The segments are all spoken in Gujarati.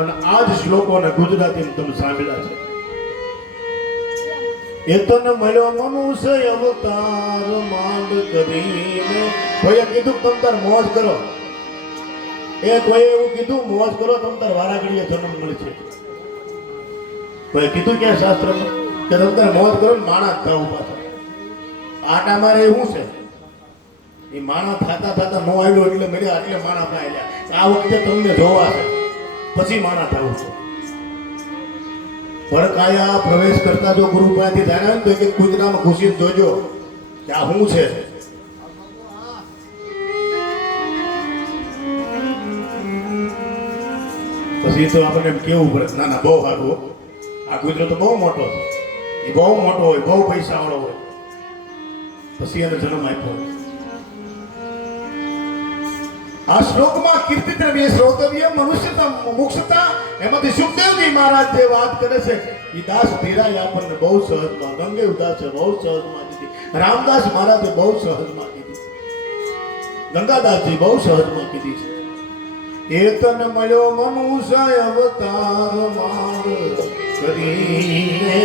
અને આ જ શ્લોકોને ગુજરાતીમાં તમે સાંભળ્યા છે. એ તને મળ્યો મનુષ્ય અવતાર માંડ કરીને. કોઈએ કીધું તમ તાર મોજ કરો, એ કોઈએ એવું કીધું મોજ કરો તમ તાર વારા ઘડીએ જન્મ મળશે. કોઈ કીધું ક્યાં શાસ્ત્રમાં કે તમ તાર મોજ કરો ને માણસ થવું પાછા? આટા મારે એવું છે, એ માણસ થતા થતા નો આવ્યો એટલે મળ્યા એટલે માણસ ના આવ્યા. આ વખતે તમને જોવા છે, પછી માણસ થવું છે. ભડકાયા પ્રવેશ કરતા જો ગુરુ પાસેથી જાણ્યા તો કે કુજરામાં ઘૂસીને જોજો કે આ શું છે. પછી તો આપણને એમ કેવું પડે ના ના બહુ સારું, આ કુતરો તો બહુ મોટો છે, એ બહુ મોટો હોય, બહુ પૈસા વાળો હોય, પછી એને જન્મ આપ્યો. આ શ્લોકમાં કીર્તિત દ્રવ્ય શ્રોતવ્ય મનુષ્યતા મુક્ષતા એમાંથી સુખદેવજી મહારાજ જે વાત કરે છે એ દાસ ધીરાય આપણને બહુ સહજમાં, ગંગે ઉદાસે બહુ સહજમાં કીધી, રામદાસ મહારાજે બહુ સહજમાં કીધી, ગંગાદાસજી બહુ સહજમાં કીધી છે. એ તને મળ્યો મનુષ્ય અવતાર માંડ કરીને.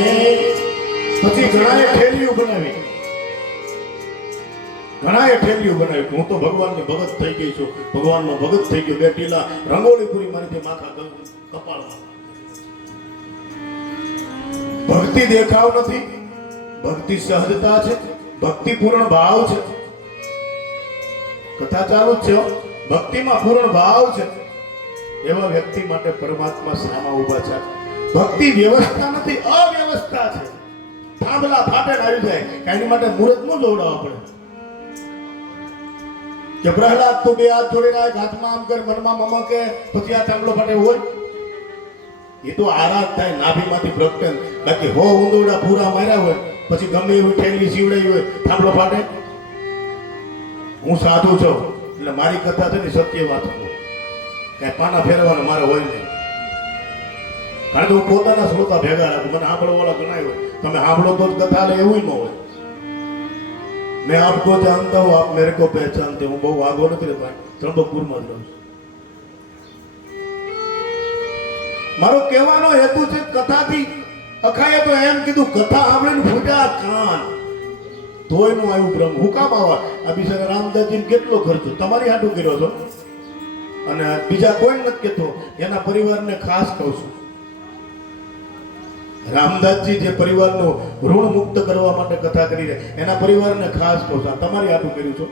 પછી ઘણાએ ઠેલિયું બનાવી, ઘણાએ ઠેલિયું બનાવ્યું. હું તો ભગવાનની ભગત થઈ ગઈ છું, ભગવાનનો ભગત થઈ ગયો. બે ટીલા રંગોળી પૂરી મારી માથા કપાળમાં. ભક્તિ દેખાવ નથી, ભક્તિ સહજતા છે, ભક્તિ પૂર્ણ ભાવ છે. કથા ચાલુ જ છે, ભક્તિમાં પૂર્ણ ભાવ છે. એવા વ્યક્તિ માટે પરમાત્મા સામા ઉભા છે. ભક્તિ વ્યવસ્થા નથી, અવ્યવસ્થા છે. થાંભલા ફાટે આવી જાય, એની માટે મુહૂર્ત નો જોડાવવા પડે. કે પ્રહલાદ તું બે હાથ જોડી રાખ, હાથમાં આમ કર, મનમાં મમ કે, પછી આ થાંભલો ફાટે હોય. એ તો આરાધ થાય નાભીમાંથી પ્રગટે. બાકી હો ઉંદરડા પૂરા માર્યા હોય પછી ગમે એવી ઠેલી સીવડાઈ હોય થાંભલો ફાટે. હું સાધુ છું એટલે મારી કથા છે ને સત્ય વાત કહું, કઈ પાના ફેરવાના મારે હોય નહીં. કારણ કે હું પોતાના શ્રોતા ભેગા રાખું. મને સાંભળવાળા ઘણા હોય, તમે સાંભળો તો જ કથા લે એવું ન હોય. मैं आपको जानता हूँ, आप मेरे को पहचानते. હું બહુ આગો નથી રહેતો, ત્રંબકપુરમાં જ રહું છું. મારો કહેવાનો હેતુ છે કથાથી અખાએ તો એમ કીધું કથા સાંભળીને ફૂટ્યા કાન, તોય નું આવ્યું બ્રહ્મ. હું કામ આવા? આ બિચારા રામદાસજીને કેટલો ખર્ચો તમારી હાટું કર્યો છો, અને બીજા કોઈ નથી કહેતો. એના પરિવારને ખાસ કહું છું, રામદાસજી જે પરિવારનું ઋણ મુક્ત કરવા માટે કથા કરી રહે એના પરિવારને ખાસ કહું છું. તમારી હાટું કર્યું છો.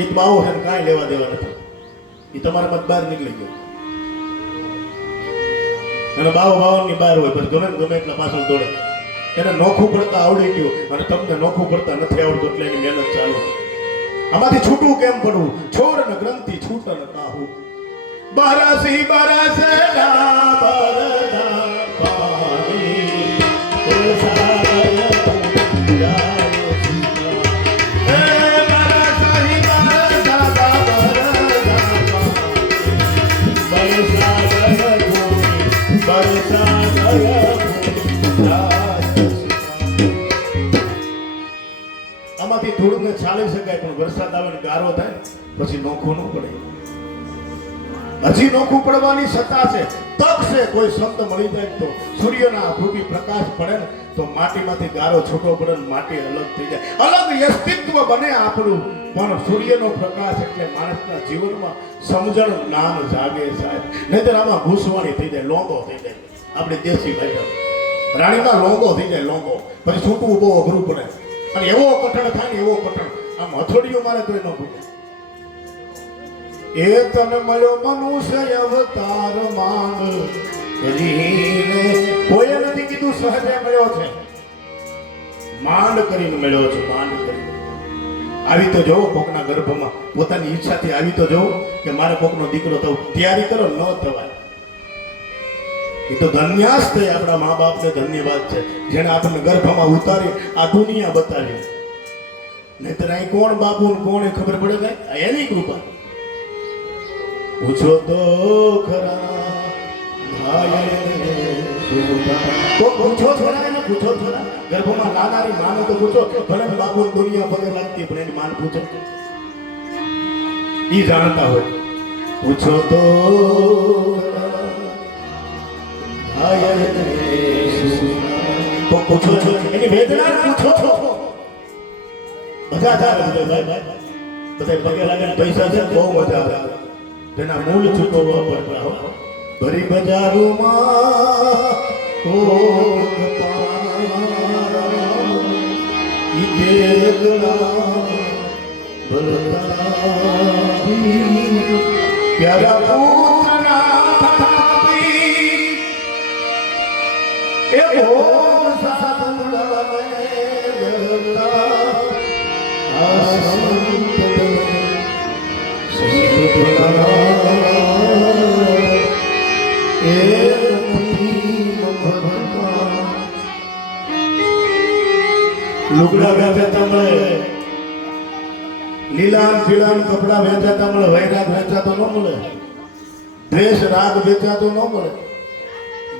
એ બાવો છે કાંઈ લેવા દેવા નથી, એ તમારા મત બહાર નીકળી ગયો. અને બાવો બાવનની બહાર હોય, પછી ગમે ગમે એટલા પાછળ દોડે. એને નોખું પડતા આવડી ગયું અને તમને નોખું પડતા નથી આવડતું, એટલે એની મહેનત ચાલુ. આમાંથી છૂટું કેમ પડવું? છોડ ને ગ્રંથિ છૂટન કાહુ. બરસી બરસે આમાંથી થોડુંક ચાલી શકાય, પણ વરસાદ આવે ને ગારો થાય પછી નોખું ન પડે. હજી નોખું પડવાની સત્તા છે, તક છે. કોઈ સંત મળી જાય તો સૂર્યના ફૂટી પ્રકાશ પડે ને તો માટીમાંથી ગારો છૂટો પડે ને માટી અલગ થઈ જાય, અલગ અસ્તિત્વ બને આપણું. પણ સૂર્યનો પ્રકાશ એટલે માણસના જીવનમાં સમજણ જ્ઞાન જાગે સાહેબ. નહીતર આમાં ઘૂસવાણી થઈ જાય, લોંગો થઈ જાય. આપણે દેશી ભાઈ રાણીમાં લોંગો થઈ જાય, લોંગો. પછી છૂટવું બહુ અઘરું પડે, અને એવો કઠણ થાય ને એવો કઠણ, આમ હથોડીઓ મારે તો ન ભૂલે. એ તને મળ્યો મનુષ્ય અવતાર માંડ કરીને. કોઈએ નથી કીધું સહજે મળ્યો છે, માંડ કરીને મળ્યો છે, માંડ કરીને. આવી તો જોવો કોકના ગર્ભમાં, પોતાની ઈચ્છાથી આવી તો જોવો કે મારે કોકનો દીકરો થવું. તૈયારી કરો, ન થવાય. એ તો ધન્યાસ થઈ. આપણા મા બાપને ધન્યવાદ છે જેને આપણને ગર્ભમાં ઉતારી આ દુનિયા બતાવી. નહીતર અહીં કોણ બાપુ કોણ એ ખબર પડે કાંઈ? એની કૃપા. પૂછો તો ખરા પૂછો ખરા, એને પૂછો ખરા. ગર્ભમાં લાનારી માને તો પૂછો, ભલે બાપુ દુનિયા પગે લાગતી પણ એની માન પૂછો, ઈ જાણતા હોય. પૂછો તો આય રે તો પૂછો છો એની વેદના પૂછો છો બધા ભાઈ બધા પગે લાગે પૈસા છે બહુ મજા આવે તેના મૂળ ચૂકવવા પડતા હો ભરી બજારોમાં કોક પારા ઈ દેગલા બલતાવી પ્યારા પુત્રના થાપી એ ભોગ સાધુડા ગળતા આસંત લુગડા વેચાતા મળે લીલા પીળા કપડા વેચાતા મળે વૈરાગ વેચાતો ન મળે દ્વેષ રાગ વેચાતો ન મળે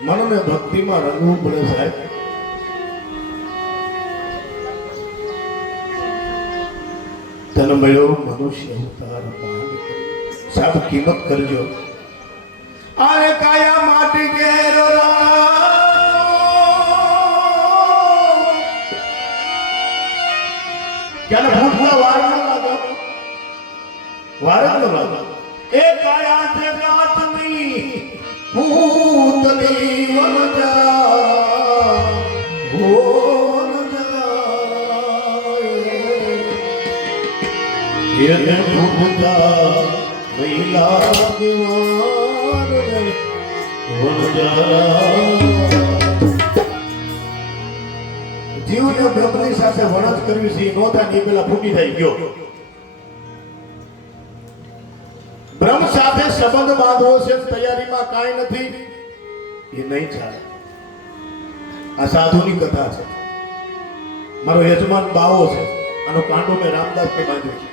મનને ભક્તિમાં રંગવું પડે સાહેબ તને મળ્યો મનુષ્ય અવતાર સાહેબ કિંમત કરજો આરે કાયા માટી કેરો ક્યારે ભૂતભૂલા વાર ન લાગે વાર ન લાગે એ કાયા છે ગાતની ભૂતની વનજા ભોન જગાય એને ભૂતતા મહિલા દીવાન જીવને બ્રહ્મની સાથે વણજ કરવી છે નો થાય એ પેલા ફૂટી થઈ ગયો બ્રહ્મ સાથે સંબંધ બાંધવો છે તૈયારીમાં કાંઈ નથી એ નહીં ચાલે આ સાધુની કથા છે મારો યજમાન બાવો છે આનો કાંડો મેં રામદાસ ને બાંધ્યો છે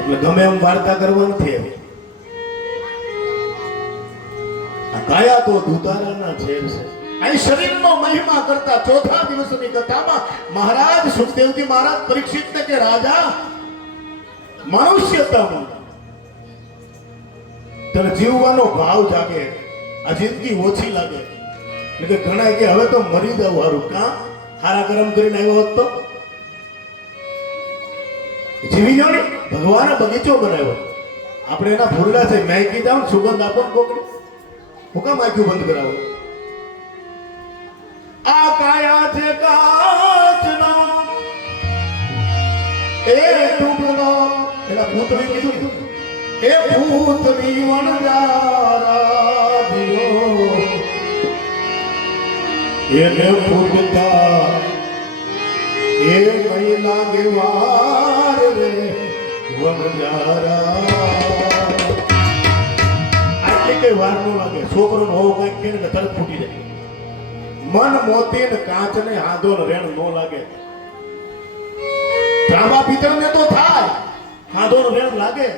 એટલે ગમે એમ વાર્તા કરવા નથી આવી આ કાયા તો દુતારાના ઝેર છે અહીં શરીરનો મહિમા કરતા ચોથા દિવસની કથામાં મહારાજ સુખદેવજી મહારાજ પરીક્ષિતને કે રાજા મનુષ્યતમ તને જીવવાનો ભાવ જાગે આ જિંદગી ઓછી લાગે એટલે ઘણા કે હવે તો મરી જવું હારું કાં હારા કરમ કરીને આવ્યો હોત તો જીવી ગયો ને ભગવાને બગીચો બનાવ્યો આપણે એના ફૂલડા છે મેં કીધા સુગંધ આપો ને કોકને હું કામ આંખ્યું બંધ કરાવો આ કાયા છે કાચનો એ ટુકડો એના ભૂતની કીધું એ ભૂતની વણજારા દિયો એને ફૂટતા એ કઈ લાગે વાર રે વનજારા આટલી કઈ વાર ન લાગે છોકરો નો હોવ કઈક કે તરત ફૂટી જાય મન મોતી ને કાચ ને હાંધો ને રેણ ન લાગે ત્રાંબા પિત્તળ ને તો થાય હાંધો ને રેણ લાગે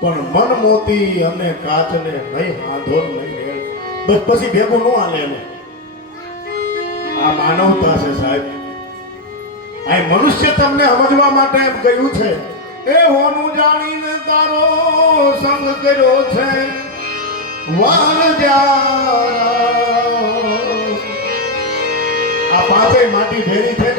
પણ મન મોતી અને કાચ ને નહીં હાંધો નહીં રેણ બસ પછી ભેગું ન હાલે એને આ માનવતા છે સાહેબ આ મનુષ્ય તમને સમજવા માટે એમ કહ્યું છે એ હોનું જાણીને તારો સંગ કર્યો છે આ પાંચેય માટી ભેરી છે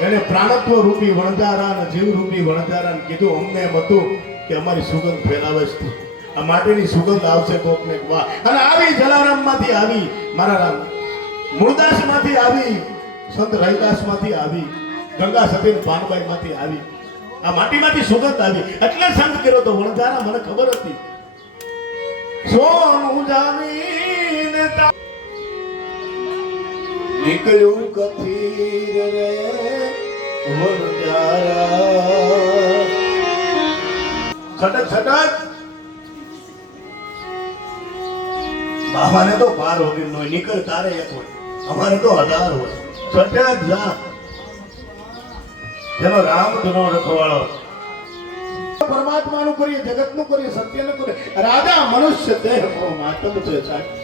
એને પ્રાણત્વ રૂપી વણજારા અને જીવ રૂપી વણજારા કીધું અમને એમ હતું કે અમારી સુગંધ ફેલાવે છે આ માટીની સુગંધ આવશે કોકને વાહ અને આવી જલારામ માંથી આવી મારા રામ મૂળદાસ માંથી આવી સંત રવિદાસ માંથી આવી ગંગા સતીન પાનબાઈ માંથી આવી આ માટીમાંથી સુગંધ આવી એટલે સંત કર્યો તો વણજારા મને ખબર હતી સોનું જામીને નીકળ્યું કથીર રે વણજારા છટક છટક બાબાને તો પાર હોવી નો નીકળ તારે એક હોય અમારે તો 1000 હોય છટક જા જેનો રામ ધનો રખવાળો પરમાત્માનું કરીએ જગતનું કરીએ સત્યનું કરીએ રાજા મનુષ્ય દેહ માતમ છે સાહેબ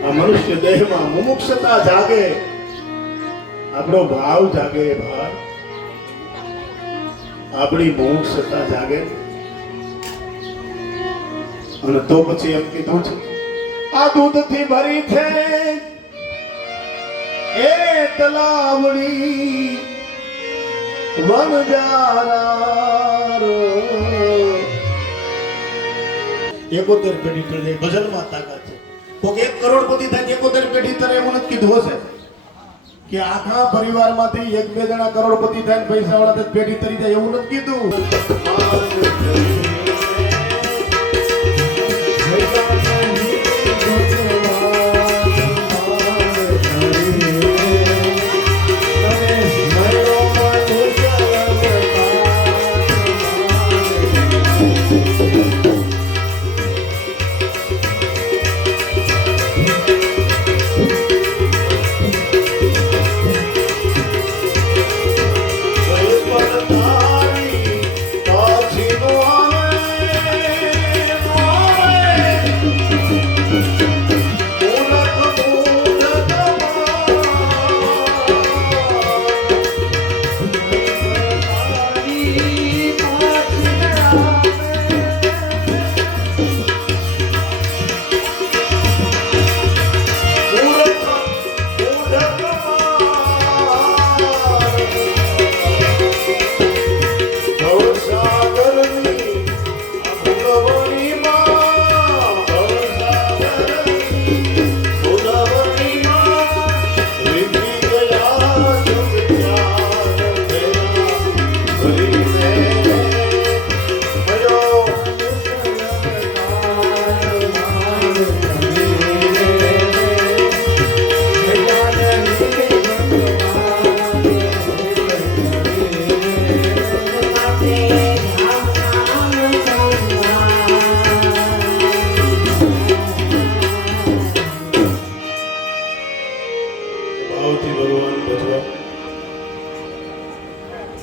આ મનુષ્ય દેહમાં મુમુક્ષતા જાગે આપણો ભાવ જાગે ભાઈ આપણી મુમુક્ષતા જાગે અને તો પછી એમ કીધું છે આ દૂધથી ભરી છે એ તલાવડી વનજારા 71 પેઢી તરે ભજનમાં તાકાત છે કોક 1 કરોડપતિ થાય 71 પેઢી તરે એવું નથી કીધું હશે કે આખા પરિવારમાંથી 1-2 જણા કરોડપતિ થાય પૈસા વાળા પેઢી તરી જાય એવું નથી કીધું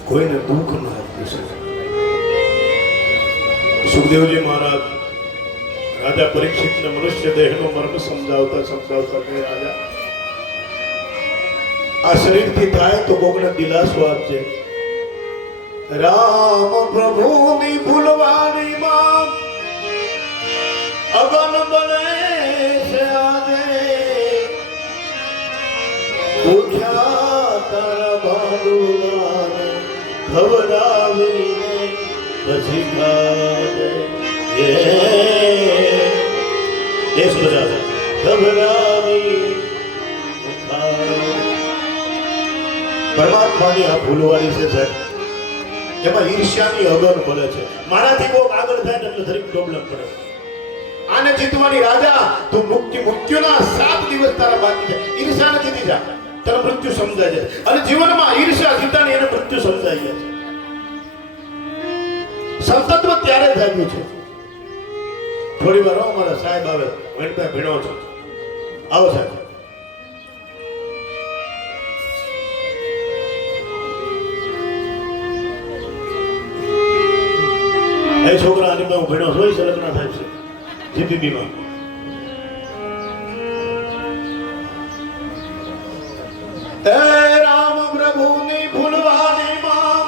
કોઈને દુઃખ ન આપી શકે સુખદેવજી મહારાજ રાજા પરીક્ષિતને મનુષ્ય દેહનો મર્મ સમજાવતા કહે રાજા આ શરીરથી થાય તો કોકને દિલાસો આપજે રામ પ્રભુની ભૂલવાની માં અગન બને છે આજે ભૂખ્યા તારા બાળુલાને ખવડાવીને પછી ખાજે દેશ બજાર ખવડાવી પરમાત્માની આ ભૂલવાળી છે સાહેબ એમાં ઈર્ષ્યાની અગન પડે છે મારાથી કોક આગળ થાય ને એટલે દરેક પ્રોબ્લેમ પડે આને જીતવાની રાજા તો મૃત્યુના 7 દિવસ તારા બાકી છે ઈર્ષ્યાને જીતી જા તારા મૃત્યુ સમજાય છે અને જીવનમાં ઈર્ષ્યા જીતાની એને મૃત્યુ સમજાય છે સંતત્વ ત્યારે જાગ્યું છે થોડી વાર અમારા સાહેબ આવે વણતા ભીણો છે આવો સાહેબ એ છોકરા આની હું ભીણો જોઈ છે લગ્ન થાય છે જીપીબીમાં એ રામ પ્રભુની ભૂલવાની માં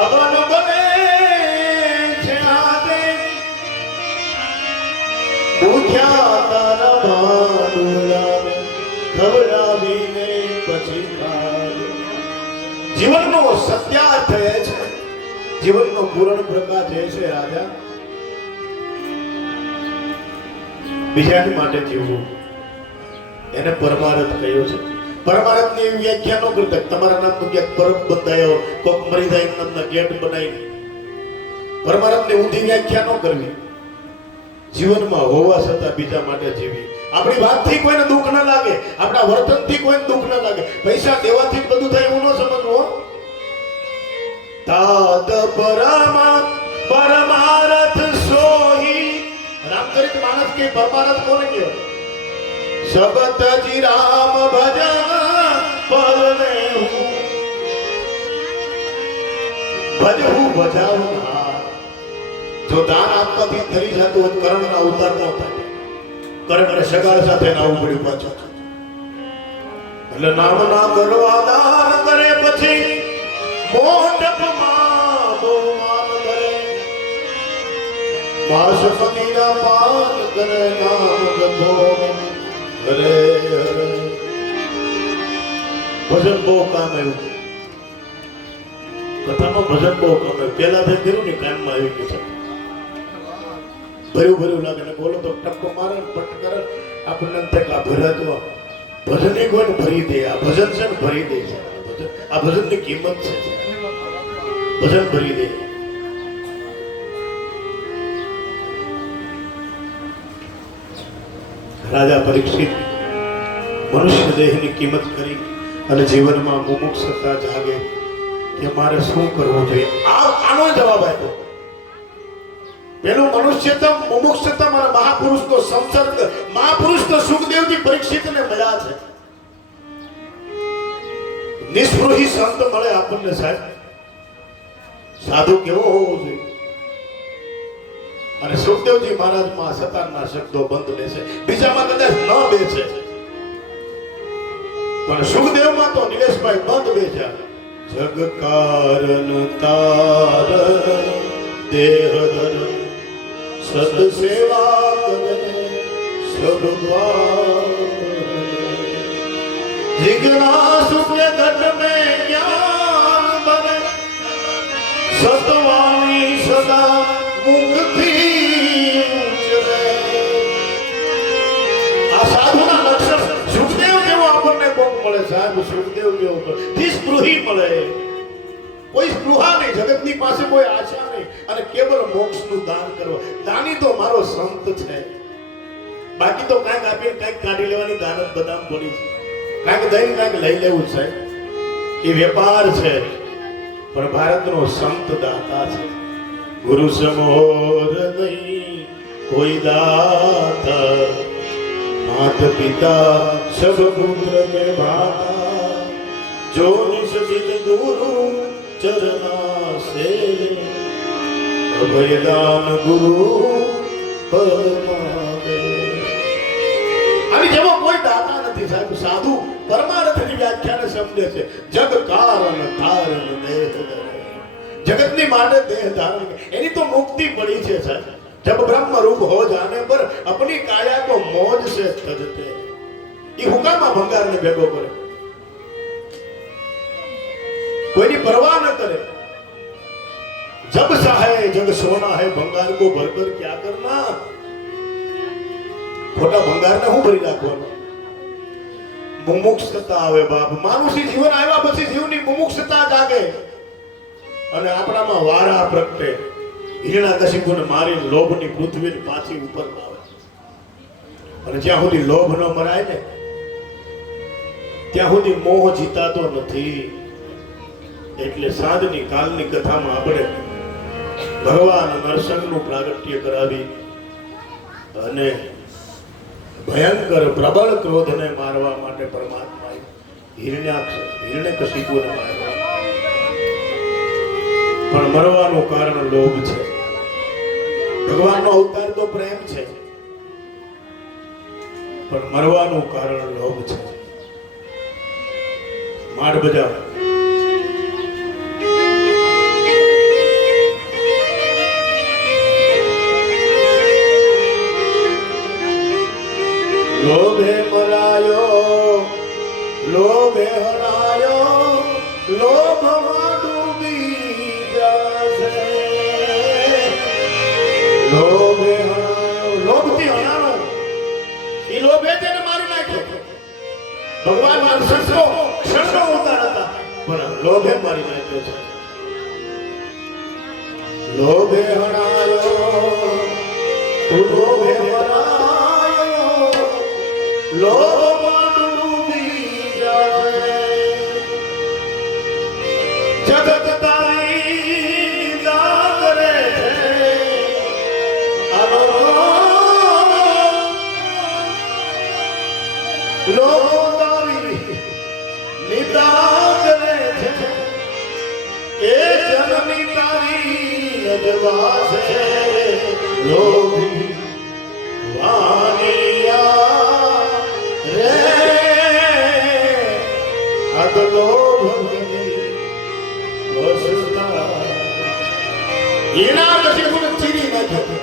અગન બને છે આદે ભૂખ્યા તારા બાળુલાને ખવડાવીને પછી ખાજે જીવનનો સત્યાર્થ એ છે જીવનનો પૂર્ણ પ્રકાશ એ છે રાજા બીજાની માટે જીવવું એને પરમારથ કહ્યું છે પરમારથની એવી વ્યાખ્યા ન કરતા તમારા નામનું ક્યાંક પરબ બંધાયો કોક મરી જાય નામના ગેટ બનાવી પરમારથની ઊંધી વ્યાખ્યા ન કરવી જીવનમાં હોવા છતાં બીજા માટે જીવી આપણી વાતથી કોઈને દુઃખ ન લાગે આપણા વર્તનથી કોઈને દુઃખ ન લાગે પૈસા દેવાથી બધું થાય એવું ન સમજવું તાત પરમારથ સોહી રામચરિત માનસ કે પરમારથ કોને કહેવાય સબતજી રામ ભજન પરને ભજહું ભજાવું જો દાન આપવાથી થઈ જતું હોય કર્ણના ઉતાર ન થાય કર્ણને સગાળ સાથે આવવું પડ્યું પાછું એટલે નામના કરવા દાન કરે પછી મોઢપમાં બહુમાન કરે માસ મંદિરા પાન કરે નામ ગંધો હરે હરે. ભજન બહુ કામ આવ્યું, કથામાં ભજન બહુ કામ આવ્યું. પેલા થઈ ગયું ને કામમાં આવી ગયું છે. ભર્યું ભર્યું લાગે ને બોલો તો ટપકો મારે પટ કરે આપણને આ ભર્યા તો ભજન એક વાર ભરી દે. આ ભજન છે ને ભરી દે છે. આ ભજનની કિંમત છે. ભજન ભરી દે. રાજા પરીક્ષિત મનુષ્ય દેહની કિંમત કરી અને જીવનમાં મુમુક્ષતા જાગે કે મારે શું કરવું જોઈએ. આનો જવાબ આપ્યો. પેલું મનુષ્યતમ મુમુક્ષતમ અને મહાપુરુષનો સંસર્ગ. મહાપુરુષનો સુખદેવજી પરીક્ષિતને મળ્યા છે. નિસ્પૃહી સંત મળે આપણને સાહેબ. સાધુ કેવો હોવો જોઈએ. અને સુખદેવજી મહારાજમાં સતારના શબ્દો બંધ બેસે, બીજામાં કદાચ ન બેસે, પણ સુખદેવમાં તો નિલેશભાઈ બંધ બેસ્યા. જગ કારણ તાર દેહ ધર સદ સેવા કરે સદદ્વાર जिज्ञासु के घट में ज्ञान बने सतवाणी सदा मुख थी उचरे. આ સાધુના લક્ષણ સુખદેવ જેવો આપણને કોક મળે સાહેબ. સુખદેવ જેવો નિસ્પૃહી મળે. કોઈ સ્પૃહા નહીં, જગતની પાસે કોઈ આશા નહીં, અને કેવળ મોક્ષનું દાન કરવા. દાની તો મારો સંત છે. બાકી તો કાંઈક આપીને કાંઈક કાઢી લેવાની દાનત બદામ પડી છે. કાંઈક દઈને કાંઈક લઈ લેવું છે. એ વેપાર છે. પણ ભારતનો સંત દાતા છે. ગુરુ સમોર નહીં કોઈ દાતા, માત પિતા સબ પુત્ર કે ભાતા, જો નિષદિત ગુરુ ચરણા સે, અભયદાન ગુરુ પરમાવે. આની જેવો કોઈ દાતા નથી સાહેબ. સાધુ પરમાર્થની વ્યાખ્યાને સમજે છે. જગ કારણ ધારણ દેહ ધરે. જગતની માટે દેહ ધારણ, એની તો મુક્તિ પડી છે સાહેબ. જબ બ્રહ્મ રૂપ હો જાને પર अपनी काया को मौज से तजते. ये हुकामा भंगार ने भेगो करे, कोईनी परवाह न करे. जब चाहे जग सोना है भंगार को भरकर क्या करना. ખોટા ભંગારને હું ભરી રાખવાનું. મુમુક્ષતા આવે બાપ. માનુષી જીવન આવ્યા પછી જીવની મુમુક્ષતા જાગે અને આપણામાં વારા પ્રગટે. હિરણ્યકશિપુને મારી લોભની પૃથ્વી પાછી ઉપર આવે. અને જ્યાં સુધી લોભ ન મરાય ને ત્યાં સુધી મોહ જીતાતો નથી. એટલે સાંજની કાલની કથામાં આપણે ભગવાન નરસિંહનું પ્રાગટ્ય કરાવી અને ભયંકર પ્રબળ ક્રોધને મારવા માટે પરમાત્માએ હિરણ્યકશિપુને માર્યો. પણ મરવાનું કારણ લોભ છે. ભગવાનનો અવતાર તો પ્રેમ છે, પણ મરવાનું કારણ લોભ છે. માડ બજાવ. લોભે મરાયો, લોભે હરાયો, લોભમાં ડૂબી જાશે. લોભે હરાયો, લોભથી હરાયો. એ લોભે તેને મારી નાખ્યો. ભગવાન નરસિંહનો ક્ષણનો અવતાર હતા, પણ લોભે મારી નાખ્યો છે. લોભે હરાયો, લોભે હરાયો, લોભમાં ડૂબી જાય. જગત તારી દાગ રે લોભ તારી નિદાગ રે છે. એ જનની તારી અજવા છે. લોભી વાનિયા રે અદ લોભની વસતા. હિરણ્યકશિપુને ચીરી નાખ્યો.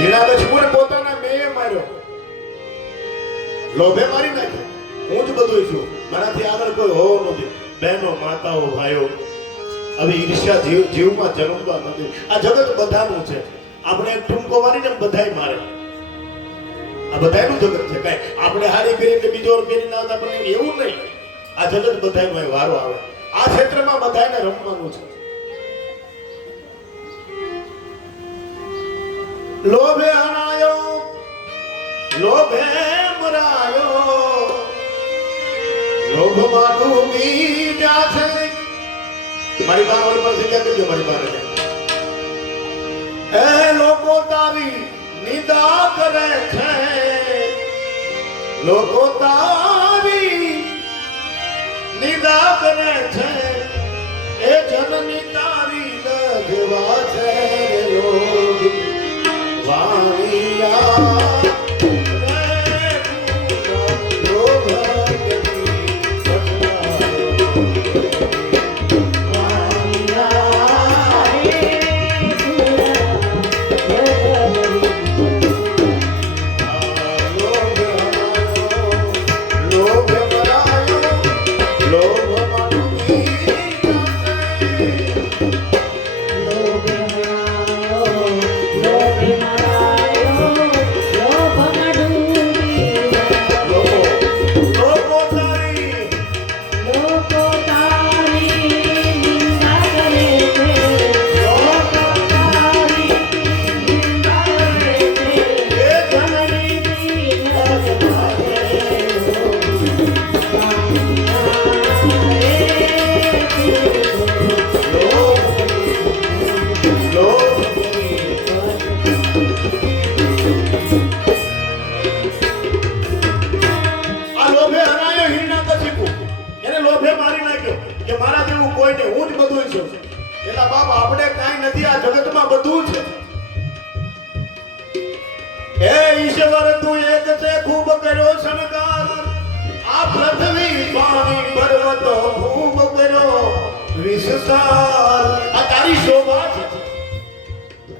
હિરણ્યકશિપુને પોતાના મેએ માર્યો, લોભે મારી નાખ્યો. હું જ બધું છું, મારાથી આગળ કોઈ હોવો નથી. બહેનો, માતાઓ, ભાઈઓ, હવે ઈર્ષ્યા જીવમાં જન્મવા નથી. આ જગત બધાનું છે. આપણે એક ટૂંકો મારીને બધાય મારે. આ બધાયનું જગત છે. કાંઈ આપણે હારી કરી એટલે બીજો પહેરી ના આવતા પણ એવું નહીં. આ જગત બધાયમાં વારો આવે. આ ક્ષેત્રમાં બધાયને રમવાનું છે. લોભે હણાયો, લોભે મરાયો, લોભમાં ડૂબી ગયા છે. મારી બા ઓલી પાસે ક્યાં કહેજો, મારી બા એ લોકો તારી નિંદા કરે છે, લોકો તારી નિંદા કરે છે, એ જનની તારી લજવા છે. લોભી વાણિયા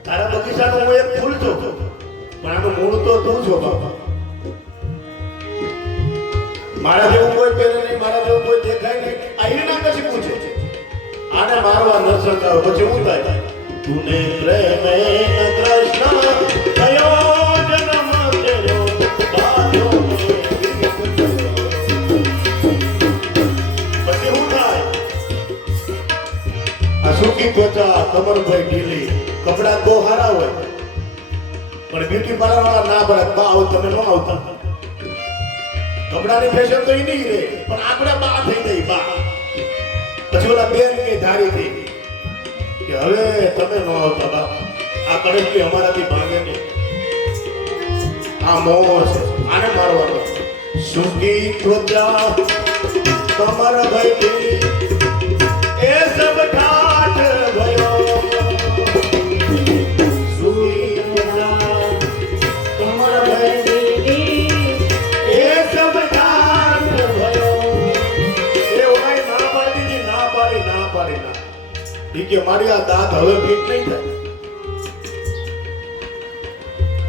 તારા બગીચાનું હું એક ફૂલ છું, પણ આનું મૂળ તો તું છો બાપા. મારા જેવું કોઈ પહેરે નહીં, મારા જેવું કોઈ દેખાય નહીં. આ હિરણ્યકશિપુ છે. આને મારવા નરસંગ આવે પછી હું થાય? તુને પ્રેમે કૃષ્ણ કયો જન્મ તેરો બાલ્યો પછી હું થાય? આ સૂકી ત્વચા, કમર ભાઈ ઢીલી, કપડા બહુ સારા હોય પણ બ્યુટી પાર્લર વાળા ના પડે. બા આવો તમે ન આવતા. કપડાની ફેશન તો ઈ નહીં રે, પણ આપણે બા થઈ ગઈ બા. પછી ઓલા બેન કે ધારી થઈ કે હવે તમે ન આવતા બા. આ કડકી અમારાથી ભાગે નહીં. આ મોહ છે, આને મારવાનો. સૂકી ત્વચા, કમર ભાઈ ઢીલી, એ સબ ઠાઠ ભયો. કે મારી આ દાંત હવે ફીટ નહીં થાય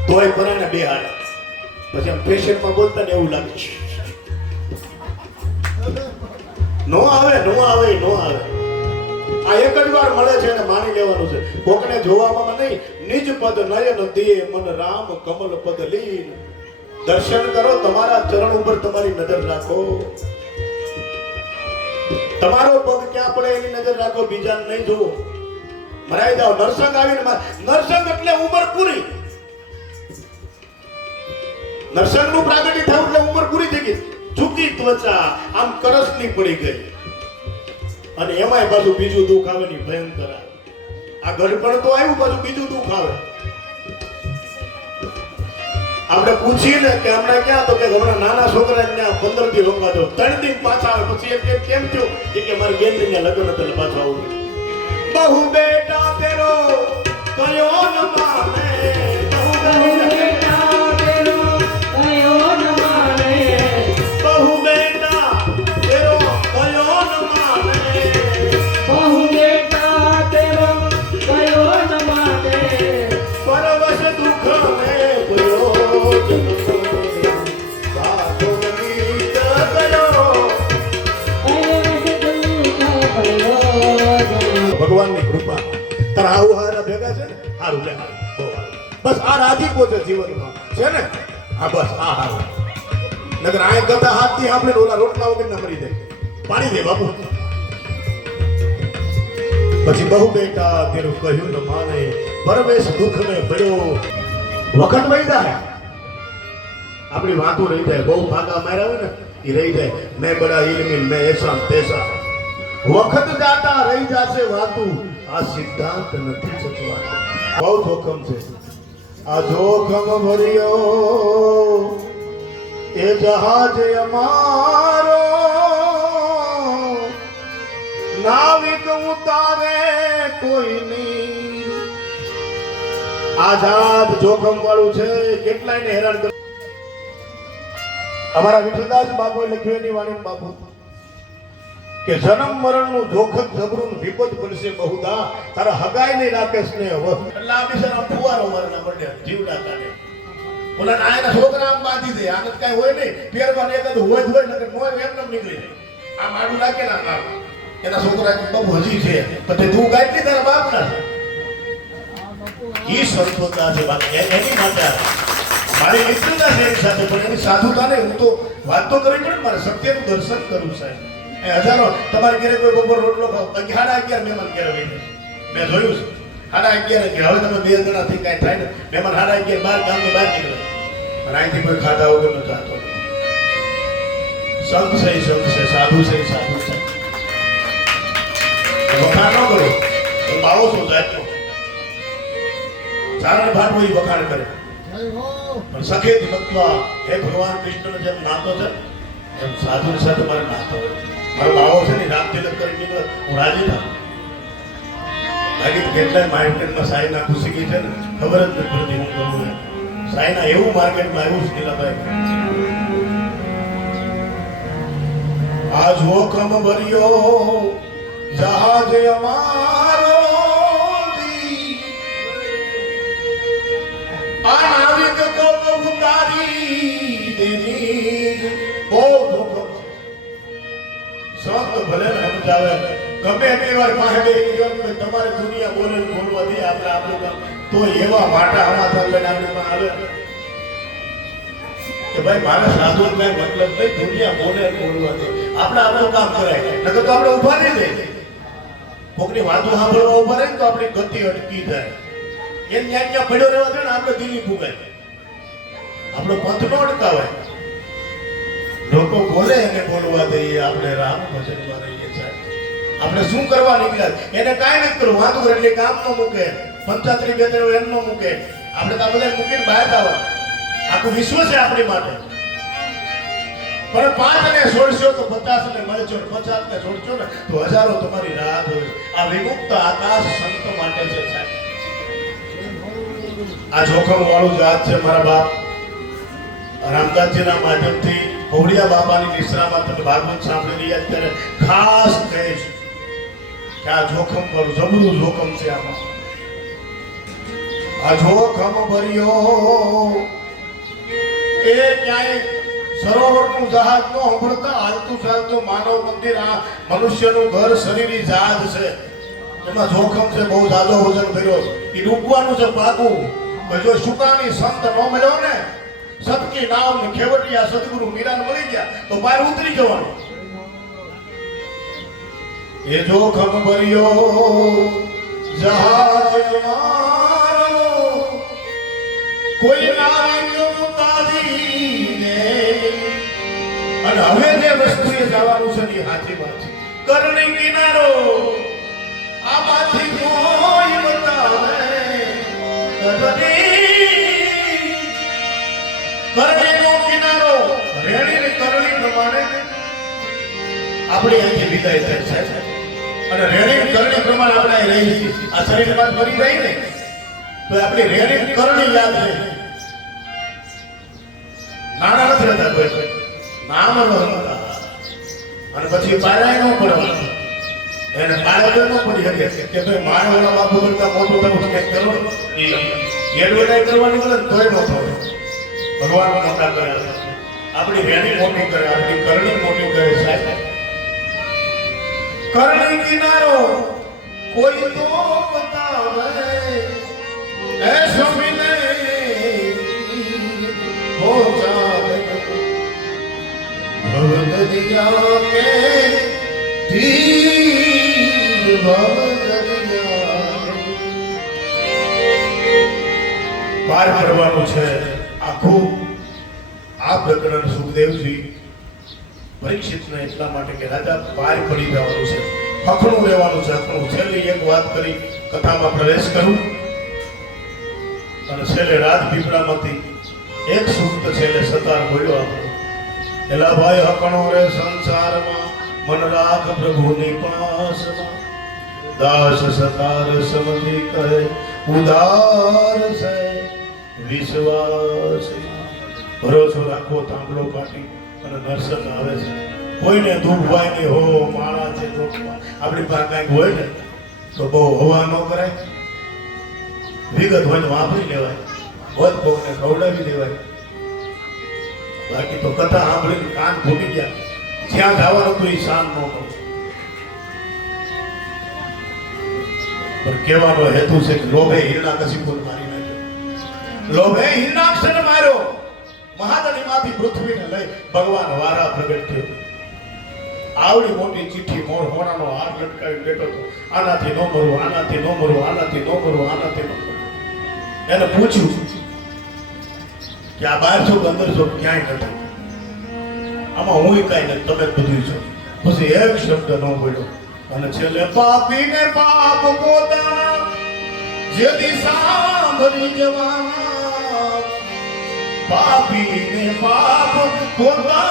તોય પરાણે બેહાડે. પછી આમ ફેશનમાં બોલતા ને એવું લાગે નો આવે, નો આવે, નો આવે. આ એક જ વાર મળે છે ને માની લેવાનું છે. કોકને જોવામાં નહીં. નિજ પદ નયન દે મન રામ કમલ પદ લીન. દર્શન કરો, તમારા ચરણ ઉપર તમારી નજર રાખો. તમારો પગ ક્યાં પડે એની નજર રાખો, બીજાને નહીં જોવો. મરાઈ જાઓ. નરસંગ આવીને નરસંગ એટલે ઉંમર પૂરી. નરસંગ નું પ્રાગટ્ય થયું એટલે ઉંમર પૂરી થઈ ગઈ. ઝૂકી ત્વચા, આમ કરસની પડી ગઈ. અને એમાંય પાછું બીજું દુઃખ આવે ની ભયંકર આવે. આ ગડપણ તો આવ્યું, પાછું બીજું દુઃખ આવે. આપણે પૂછીએ ને કે હમણાં ક્યાં, તો કે હમણાં નાના છોકરા ત્યાં 15 દી રોકવા દો. 3 દિન પાછા આવે. પછી એમ કેમ થયું કે મારી બેન ને લગ્ન એટલે પાછા આવું. બહુ બેટા તેરો કયો ન માને, બહુ બેટા તેરો કયો ન માને, બહુ બેટા તેરો કયો ન માને, બહુ બેટા તેરો કયો ન માને, પરવશ દુઃખ ભગવાનની કૃપા. તારા આવું હારા ભેગા છે ને હારું લે હારું, બહુ હારું. બસ આ રાજીપો છે જીવનમાં છે ને. હા બસ આ હારું. નગર આ કરતા હાથથી આપણે ઓલા રોટલા વગર ના મરી જાય. પાણી દે બાપુ. પછી બહુ બેટા તેરું કહ્યું ન માને, પરવેશ દુઃખ ને પડ્યો. વખત વહી જાય, આપણી વાતો રહી જાય. બહુ ભાગા માર્યા હોય ને એ રહી જાય. મેં બડા ઇલ્મી મેં એસા તેસા. વખત જાતા રહી જશે વાતું, આ સિદ્ધાંત નથી સચવાતો. બહુ જોખમ છે આ જોખમ ભર્યો એ જહાજ અમારો, નાવિક ઉતારે કોઈ નહીં. આ જહાજ જોખમ વાળું છે, કેટલાય ને હેરાન કરે. અમારા વિઠ્ઠલદાસ બાપુએ લખ્યું એની વાણી બાપુ કે જન્મ મરણ નું જોખમ જબરું વિપદ પડશે બહુદા, તારા હગાઈ નહીં રાખે સ્નેહ. એટલે આ બિચારા ફુવારો મારના પડે જીવડા કાઢે. ઓલા નાયના છોકરા આમ બાંધી દે, આનંદ કઈ હોય નહીં. પેરમાં એકાદ હોય જ હોય ને મોય એમને નીકળી જાય. આ માડું નાખે ના કામ એના છોકરા બાબુ હજી છે તો તું ગાઈડ તારા બાપ ના ઈ સંતોતા છે. બાકી એની માટે મારી મિત્રતા છે એની સાથે, પણ એની સાધુતા ને હું તો વાત તો કરવી પડે. મારે સત્યનું દર્શન કરવું સાહેબ. હજારો તમારે ઘરે કોઈ બપોર રોટલો ખાવ 11:30 મહેમાન ઘરે હોય મેં જોયું છે. 11:30 કે હવે તમે બે જણાથી કાંઈ થાય ને મહેમાન 11:30 બહાર ગામની બહાર નીકળે અને અહીંથી કોઈ ખાધા વગર ન જાતો. સંત છે સાધુ છે સાધુ છે. વખાણ ન કરો તો બાવો શું જાતનો ચારણ ભાટ હોય વખાણ કરે. પણ સખેત મતવા હે ભગવાન કૃષ્ણનો જેમ નાતો છે એમ સાધુની સાથે મારે નાતો હોય. મારો બાવો છે ને રામ તિલક કરી નીકળે હું રાજી થાઉં. બાકી કેટલાય માર્કેટમાં સાઈના ઘૂસી ગઈ છે ને ખબર જ નથી પડતી હું કરું એમ. સાઈના એવું માર્કેટમાં આવ્યું છે નીલાભાઈ. આ જોખમ ભર્યો જહાજ અમારો દી, આ નાવિક કો ઉતારી દેની. બહુ જોખમ છે. સંત ભલે ને સમજાવે ગમે એટલી વાર પાસે બેસી તમારે દુનિયા બોલે બોલવા દે આપણે આપણું કામ તો એવા માટા હમાસા લઈને આપણી પાસે આવે કે ભાઈ મારે સાધુ કઈ મતલબ નહીં, દુનિયા બોલે બોલવા દે આપણે આપણું કામ કરાય. નકર તો આપણે ઉભા નહીં દે. કોકની વાતો સાંભળવા ઉભા રહે તો આપણી ગતિ અટકી જાય. એમ ત્યાં પડ્યો રહેવા દે ને આપણે દિલ્હી ફૂગાય, આપણો પંથ નો અટકાવાય. લોકો બોલે એને બોલવા દઈએ, આપણે રામ ભજનમાં રહીએ સાહેબ. આપણે શું કરવા નીકળ્યા એને કાંઈ નથી કરવું. વાતું એટલે કામ ન મૂકે, પંચાત્રી બેતરો એમ ન મૂકે. આપણે તો બધા મૂકીને બહાર આવવા. આખું વિશ્વ છે આપણી માટે. પણ 5 ને છોડશો તો 50 ને મળશો, 50 ને છોડશો ને તો હજારો તમારી રાહ જોશે. આ વિમુક્ત આકાશ સંત માટે છે સાહેબ. આ જોખમ વાળું જાત છે મારા બાપ રામદાસજીના માધ્યમથી કોડિયા બાપાની નિશ્રામાં તમે ભાગવત સાંભળી રહ્યા ત્યારે ખાસ કહીશ કે આ જોખમ વાળું જબરું જોખમ છે. આમાં આ જોખમ ભર્યો એ ક્યાંય સરોવરનું જહાજ નો સાંભળતા હાલતું ચાલતું માનવ મંદિર આ મનુષ્યનું ઘર શરીરી જહાજ છે. એમાં જોખમ છે, બહુ જાજો વજન ભર્યો છે. એ ડૂબવાનું છે પાકું. જો સુકાની સંત ન મળ્યો ને સતકી નામ ને ખેવટિયા સદગુરુ મીરાને મળી ગયા તો બહાર ઉતરી જવાનું. એ જોખમ ભર્યો જહાજ મારો કોઈ નારિયો તારીને. અને હવે જે વસ્તુએ જવાનું છે એ સાચી વાત છે. કરણી કિનારો આમાંથી કોઈ બતાવે કરણીનો કિનારો રેણીની કરણી પ્રમાણે આપણે અહીંથી વિદાય થાય સાહેબ. અને રેણીની કરણી પ્રમાણે આપણે અહીં રહી છીએ. આ શરીરમાં ફરી રહી ને તો આપણી રેણીની કરણી યાદ રહે. નાના નથી રહેતા કોઈ નામ ન હતા. અને પછી પારાય ન પડવાનું એને પારા ન પડી શકે કે ભાઈ મારે ઓલા બાપુ કરતા મોટું થવું કંઈક કરો એડવર્ટાઈઝ કરવાની મળે તોય ન થવે. ભગવાન મોટા કરે, આપણી રેણી મોટી કરે, આપણી કરણી મોટી કરે સાહેબ. કરણી કિનારો कोई तो बतावे ऐसो मिले हो जाए भवदरिया के तीर भवदरिया पार करવાનું છે આખું આ પ્રકરણ સુખદેવજી પરીક્ષિતને એટલા માટે કે રાજા પાર પડી જવાનું છે, હખણું રહેવાનું છે, હખણું. છેલ્લી એક વાત કરી કથામાં પ્રવેશ કરું અને છેલ્લે રાજપીપળામાંથી એક સૂક્ત છેલ્લે સતાર બોલ્યો આપણો, એલા ભાઈ હકણો રે સંસારમાં મન રાખ પ્રભુની પાસમાં, દાસ સતાર સમજી કહે ઉદાર છે વિશ્વાસ. ભરોસો રાખો તાંબલો કાઢી અને નરસત આવે છે. કોઈને દુઃખ હોય નહીં, હો માળા છે તો આપણી પાસે કાંઈક હોય ને તો બહુ હવા ન કરાય, વિગત હોય તો વાપરી લેવાય, હોત કોકને ખવડાવી દેવાય. બાકી તો કથા સાંભળીને કાન ફૂટી ગયા, જ્યાં જવાનું હતું એ શાન ન મળે. પણ કહેવાનો હેતુ છે કે લોભે હિરણાકશિપુને મારી નાખ્યો, લોભે હિરણાક્ષને માર્યો. મહાદણીમાંથી પૃથ્વીને લઈ ભગવાન વારા પ્રગટ થયો. આવડી મોટી ચિઠ્ઠી મોણાનો હાર લટકાવી બેઠો હતો, આનાથી નો મરવું, આનાથી નો મરવું, આનાથી નો મરવું, આનાથી નો મરવું. એને પૂછ્યું કે આ 1200 1500 ક્યાંય નથી, આમાં હું કાંઈ નથી, તમે બધું છો. પછી એક શબ્દ ન બોલ્યો અને છેલ્લે પાપીને પાપ પોતા જે દિશા ભરી જવાના, પાપીને પાપ પોતા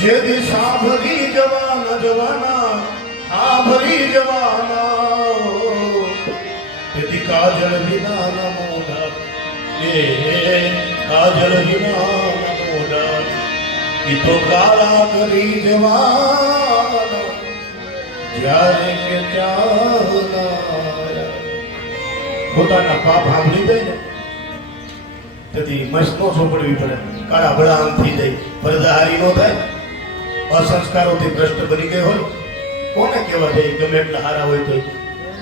જે દિશા ભરી જવાના, જવાના આ ભરી જવાના. તેથી કાજળ વિના ના મોઢા, એ કાજળ વિના ના મોઢા, એ તો કાળા કરી જવાના જ્યારે કે ચાહના. પોતાના પાપ સાંભળી જાય ને તેથી મસ્તો ચોપડવી પડે, કાળા બળામ થઈ જાય, પરદાહારી નો થાય, અસંસ્કારોથી ભ્રષ્ટ બની ગયો હોય. કોને કહેવા જાય ગમે એટલા હારા હોય તો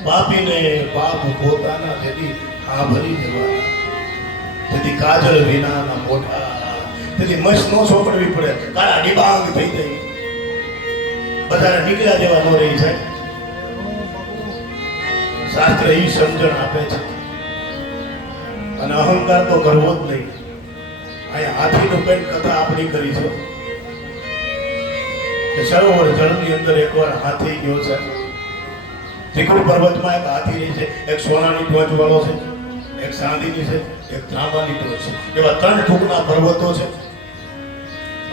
પાપીને પાપ પોતાના તેથી હા ભરી જવાના. તેથી કાજલ વિનાના મોઢા, તેથી મસ્ત નો ચોપડવી પડે, કાળા ડિબાંગ થઈ જાય, બધાને નીકળ્યા જેવા ન રહી જાય. શાસ્ત્ર એ સમજણ આપે છે. અને અહંકાર તો કરવો જ નહીં. અહીંયા હાથીનું કઈ કથા આપણી કરી છે કે સરોવર જળની અંદર એકવાર હાથી ગયો છે. ત્રિકુટ પર્વતમાં એક હાથી રહી છે, એક સોનાની ટોચ વાળો છે, એક ચાંદીની છે, એક તાંબાની ટોચ છે. એવા 3 ટૂંકના પર્વતો છે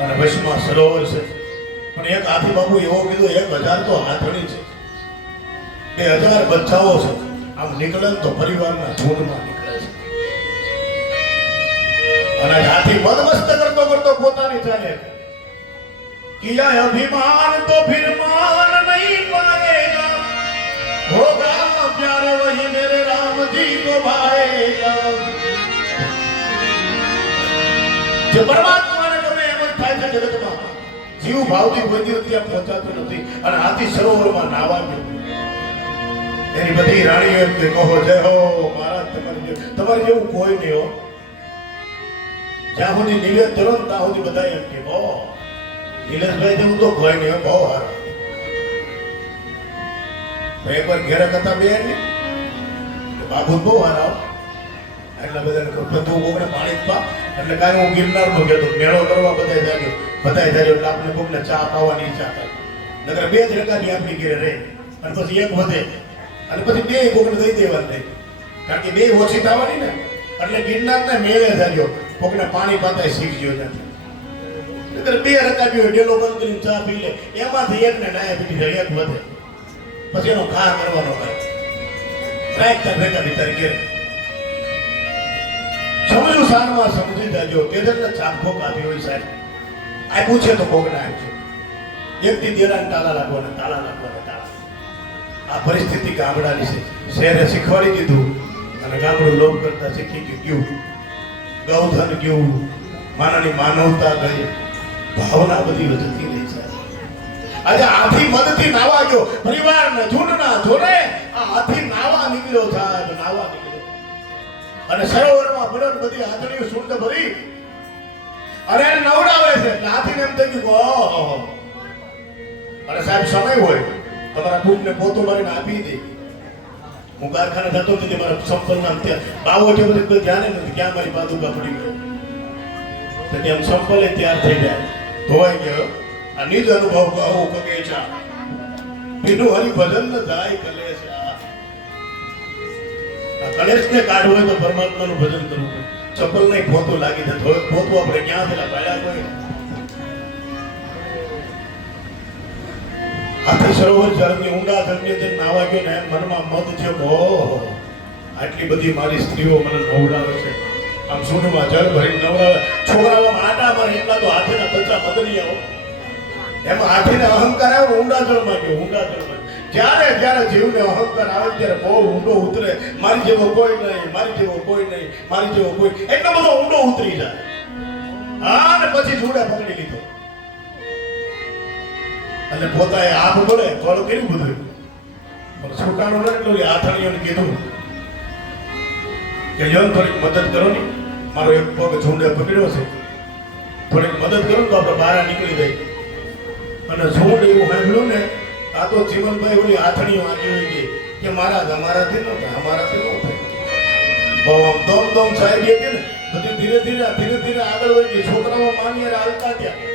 અને વચમાં સરોવર છે. પણ એક હાથી બાબુ એવો કીધું 1000 તો હાથણી છે, 2000 બચ્ચાઓ છે. આમ નીકળે તો પરિવારના ઝુંડમાં નીકળે છે. અને હાથી મદમસ્ત કરતો કરતો પોતાની ચાલે, किया अभिमान तो फिर मान नहीं पाएगा, होगा प्यार वही मेरे राम जी को भाएगा. जो परमात्माने ગમે એમ જ થાય છે જગતમાં. જીવ ભાવથી કોઈ દિવસ ત્યાં પહોંચાતો નથી. અને હાથી સરોવરમાં નાવા ગયો. એની બધી રાણીઓ કે કહો જય હો મહારાજ, તમારે જેવું કોઈ નહીં હો. જ્યાં સુધી નિવેદ કરો ત્યાં સુધી બધા એમ કે હો નિલેશભાઈ જેવું તો કોઈ નહીં, બહુ સારું. એકવાર ઘેર હતા બે બાબુ બહુ સારા, એટલા બધા તું કોકને પાણી જ પા. એટલે કાંઈ હું ગિરનાર નો કહેતો મેળો કરવા બધાય જાય એટલે આપણે કોકને ચા પાવાની ઈચ્છા થાય. નકર 2 જ રકાબી આપણી ઘેરે રહે અને પછી એક વધે અને પછી 2 કોકને દઈ દેવાની રહે. કારણ કે 2 ઓછી થવાની ને એટલે ગિરનારને મેળે જાય કોકને પાણી પાતા શીખજો નથી. 2 રકાબી હોય ડેલો બંધ કરીને ચા પી લે, એમાંથી એકને ડાયાબિટીસ થાય, એક વધે પછી એનો ઘા કરવાનો ભાઈ રાખતા રકાબી તારી ઘેર. સમજુ સારમાં સમજી જાજો. તેજલને ચાપકો કાપી હોય સાહેબ, આ પૂછે તો કોકને આપજો. એકથી દેરાને તાળા લાગવાના, તાળા લાગવાના, તાળા. આ પરિસ્થિતિ ગામડાની છે. શહેરે શીખવાડી દીધું અને ગામડું લોભ કરતા શીખી ગયું. ગૌધન ગયું, માનવની માનવતા ગઈ, ભાવના બધી વધતી રહી છે. આજે હાથી મદથી નાવા ગયો પરિવારના ઝૂંડના જોડે આ હાથી નાવા નીકળ્યો સાહેબ નાવા નીકળ્યો અને સરોવરમાં પડ્યો બધી હાથણીઓ સૂંઢ ભરી અને એને નવડાવે છે એટલે હાથીને એમ થઈ ગયું ઓહો અને સાહેબ સમય હોય તમારા બુકને પોતો મારીને આપી દે હું કારખાને જતો નથી મારા સંપલ નામ ત્યાં બાવો છે બધું કોઈ ધ્યાન નથી ક્યાં મારી પાદુકા પડી ગયો તો એમ સંપલે તૈયાર થઈ જાય ધોવાઈ ગયો આ નિજ અનુભવ કહું કગે છે બીનું હરી ભજન ન જાય કલેશ આ કલેશને કાઢવું હોય તો પરમાત્માનું ભજન કરવું પડે ચપ્પલ નહીં પોતું લાગી જાય થોડું પોતું આપણે ક્યાં પેલા પાડ્યા કોઈ આથી સરોવર જળની ઊંડા જળની અંદર નાવા ગયો ને મનમાં મત થયો કે ઓહો આટલી બધી મારી સ્ત્રીઓ મને નવડાવે છે આમ સૂંઢમાં જળ ભરી નવડાવે છોકરાઓમાં આટા મારે એટલા તો હાથીના બચ્ચા મદની આવો એમાં હાથીને અહંકાર આવ્યો ઊંડા જળમાં ગયો ઊંડા જળમાં જ્યારે જીવને અહંકાર આવે ત્યારે બહુ ઊંડો ઉતરે મારી જેવો કોઈ નહીં મારી જેવો કોઈ નહીં મારી જેવો કોઈ એટલો બધો ઊંડો ઉતરી જાય અને પછી જોડે પકડી લીધો અને પોતાએ આપ બોલે થોડું કેવું બધું પણ છોકરાનો એટલું આથણીઓને કીધું કે યો થોડીક મદદ કરો ને મારો એક પગ ઝૂંડે પકડ્યો છે થોડીક મદદ કરો તો આપણે બહાર નીકળી જાય અને ઝૂંડ એવું સાંભળ્યું ને આ તો જીવનભાઈ ઓલી આથણીઓ આંકી હોય ગઈ કે અમારાથી ન થાય અમારાથી ન થાય બહુ આમ દમ સાહેબ કે ને બધી ધીરે ધીરે આગળ વધી ગઈ છોકરાઓ માની હાલતા ત્યાં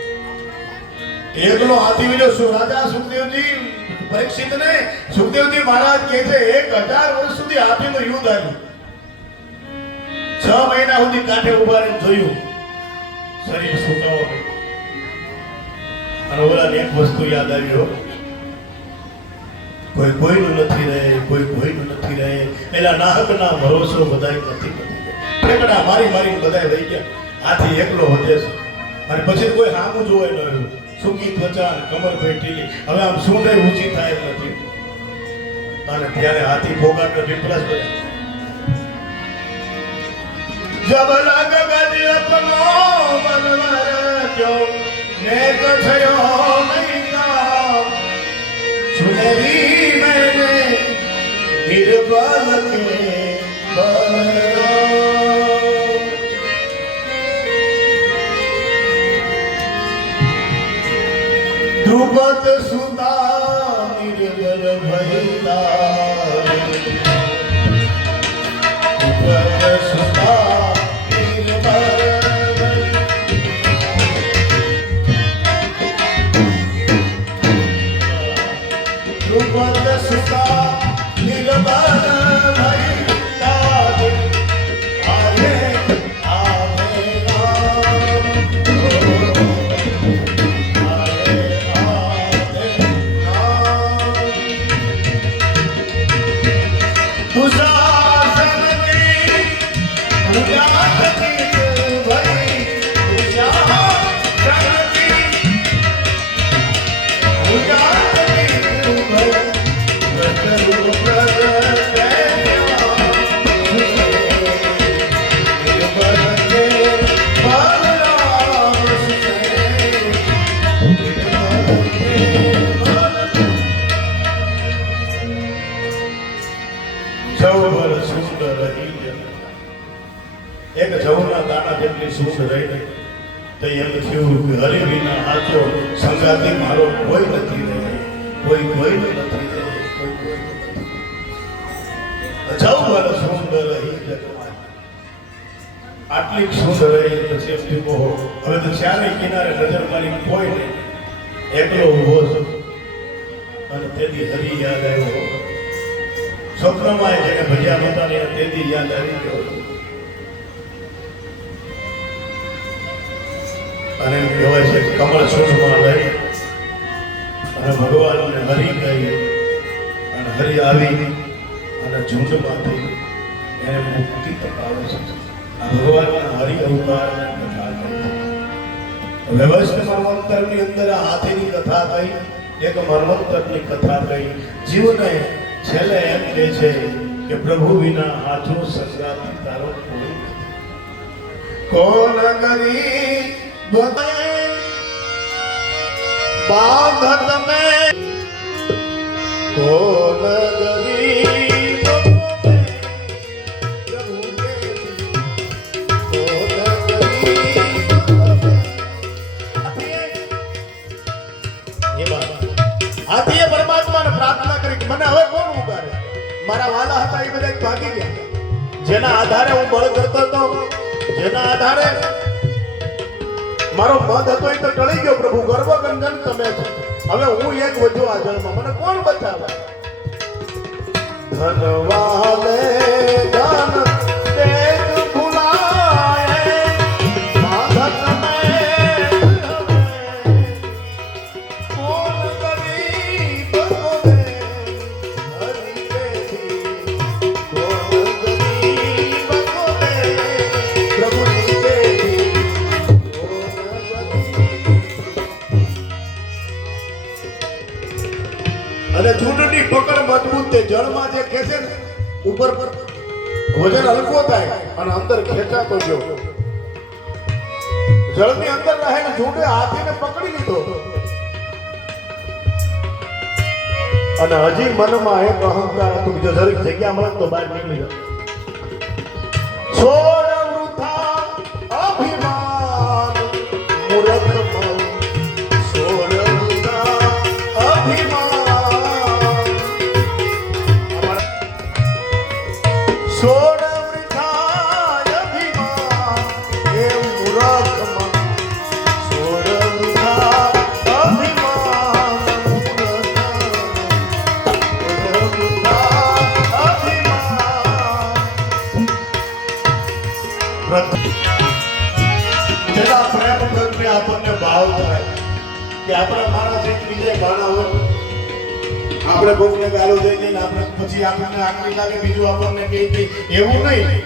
એકલો હાથી વિજો રાજા સુખદેવજી પરીક્ષિતને સુખદેવજી મહારાજ કહે છે 1000 વર્ષ સુધી હાથીનું યુદ્ધ આવ્યું 6 મહિના સુધી કાંઠે ઉભા રહીને જોયું શરીર સુકાવો અને ઓલાને એક વસ્તુ યાદ આવ્યો કોઈ કોઈનું નથી રહે કોઈ કોઈનું નથી રહે એના નાહકના ભરોસો બધાય નથી ઠેકડા મારી બધાય વહી ગયા હાથી એકલો વધે છે અને પછી કોઈ સામું જોવે ન રહ્યું સૂકી ત્વચા કમર ભેટીલી હવે આમ સૂંઢે ઊંચી થાય એમ નથી અને ત્યારે હાથી ભોગાટ રિપ્લેસ કર્યા જબ લગ ગજ અપનો બલવર ક્યો નેક થયો નહીં કામ સુનેરી મેને નિર્બલ કે દ્રુપદ સુતા નિર્બલ ભયતા દ્રુપદ સુતા નિર્બલ દ્રુપદ સુતા નિર્બલ એક જવના દાણા જેટલી સૂંઢ રહી તો એમ થયું કે હરિ વિના આચો સંગાતી મારો કોઈ નથી રહે કોઈ નથી રહે જવલ સૂંઢ રહી જગમાં આટલી સૂંઢ રહી પછી એમ થયું હવે તો ચારે કિનારે નજર મારી કોઈ નહીં એકલો ઊભો છું અને તેથી હરિ યાદ આવ્યો સ્વપ્નમાં જેને ભજ્યા નહોતા ને તેથી યાદ આવી ગયો અને એમ કહેવાય છે કમળ સૂંઢમાં લઈ અને ભગવાનને હરિ કહી અને હરિ આવી અને ઝૂંડમાંથી એને મુક્તિ તપાવે છે આ ભગવાનના હરિ અવતારની કથા કહી વ્યવસ્થિત મર્મંતરની અંદર આ હાથીની કથા કહી એક મર્મંતરની કથા કહી જીવને છેલ્લે એમ કહે છે કે પ્રભુ વિના હાથો સંગાતી તારો કોઈ કોણ કરી બાંધત મેં તો નગરી આથી પરમાત્માને પ્રાર્થના કરી કે મને હવે કોણ ઉગારે? મારા વાલા હતા એ બધા ભાગી ગયા. જેના આધારે હું બળ કરતો હતો, જેના આધારે મારો મત હતો એ તો ટળી ગયો. પ્રભુ ગર્વ ગંજન તમે છો. હવે હું એક વધુ આ જન્મ મને કોણ બચાવે? ધનવાલે ધન તેજ ભુલાય બાંધત મેં કોણ ગરીબ કોને હરી બેઠી કોણ ગરીબ કોને પ્રભુની બેઠી અને ચૂંટણી પકડ મજબૂત તે જળમાં જે ખેંચે ને ઉપર વજન હલકો થાય અને અંદર ખેંચાતો ગયો. જળની અંદર રહેલ ઝૂંડે હાથીને પકડી લીધો અને હજી મનમાં એક અહંકાર હતું કે જો જરીક જગ્યા મળે તો બહાર નીકળી જાય. છોડ વૃથા અભિમાન મૂર્ખ મન છોડ વૃથા અભિમાન છોડ વૃથા અભિમાન એ મૂર્ખ મન છોડ વૃથા અભિમાન મૂર્ખ વૃથા અભિમાન. જેના પ્રેમ પ્રત્યે આપણને ભાવ થાય કે આપણા માણસ એક બીજે ગાણા હોય, આપણે કોઈને ગાળો દઈ દઈએ આપણે પછી આપણને આકરી લાગે બીજું આપણને કહી દે એવું નહીં.